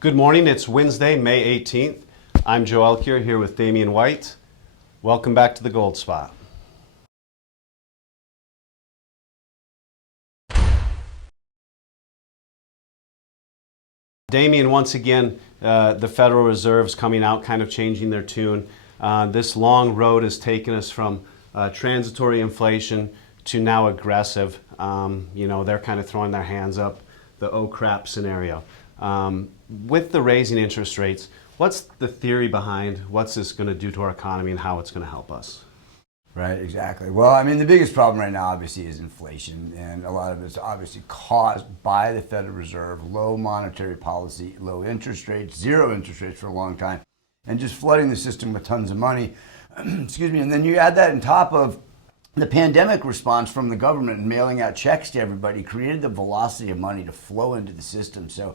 Good morning, it's Wednesday, May 18th. I'm Joe Elkier here with Damian White. Welcome back to the Gold Spot. Damian, once again, the Federal Reserve's coming out, kind of changing their tune. This long road has taken us from transitory inflation to now aggressive. They're kind of throwing their hands up, the oh crap scenario. With the raising interest rates, what's the theory behind what's this going to do to our economy and how it's going to help us? Right, exactly. Well, I mean, the biggest problem right now, obviously, is inflation, and a lot of it's obviously caused by the Federal Reserve, low monetary policy, low interest rates, zero interest rates for a long time, and just flooding the system with tons of money. Excuse me. And then you add that on top of the pandemic response from the government and mailing out checks to everybody created the velocity of money to flow into the system. So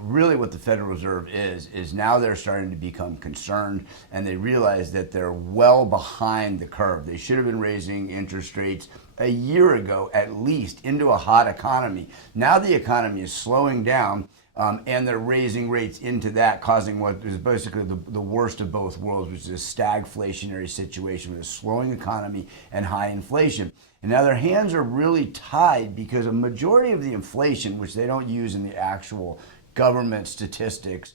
really what the Federal Reserve is now they're starting to become concerned, and they realize that they're well behind the curve. They should have been raising interest rates a year ago, at least, into a hot economy. Now the economy is slowing down. And they're raising rates into that, causing what is basically the worst of both worlds, which is a stagflationary situation with a slowing economy and high inflation. And now their hands are really tied because a majority of the inflation, which they don't use in the actual government statistics,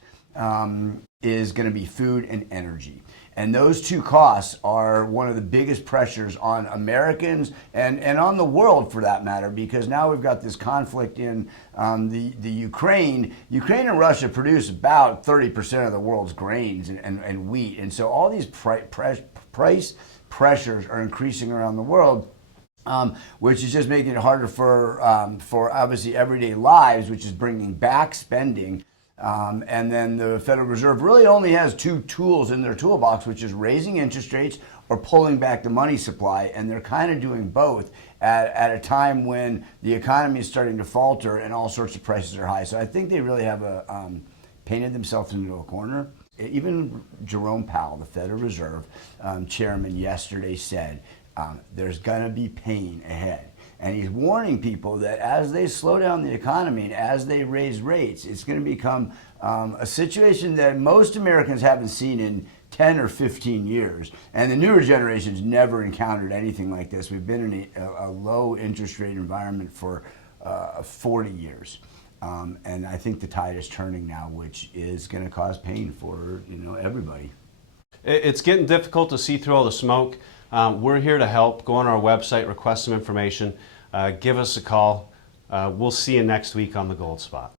is going to be food and energy. And those two costs are one of the biggest pressures on Americans and on the world, for that matter, because now we've got this conflict in the Ukraine. Ukraine and Russia produce about 30% of the world's grains and wheat. And so all these price pressures are increasing around the world. Which is just making it harder for obviously everyday lives, which is bringing back spending. And then the Federal Reserve really only has two tools in their toolbox, which is raising interest rates or pulling back the money supply. And they're kind of doing both at a time when the economy is starting to falter and all sorts of prices are high. So I think they really have painted themselves into a corner. Even Jerome Powell, the Federal Reserve chairman, yesterday said there's going to be pain ahead. And he's warning people that as they slow down the economy and as they raise rates, it's going to become a situation that most Americans haven't seen in 10 or 15 years. And the newer generations never encountered anything like this. We've been in a low interest rate environment for 40 years. And I think the tide is turning now, which is going to cause pain for everybody. It's getting difficult to see through all the smoke. We're here to help. Go on our website, request some information, give us a call. We'll see you next week on the Gold Spot.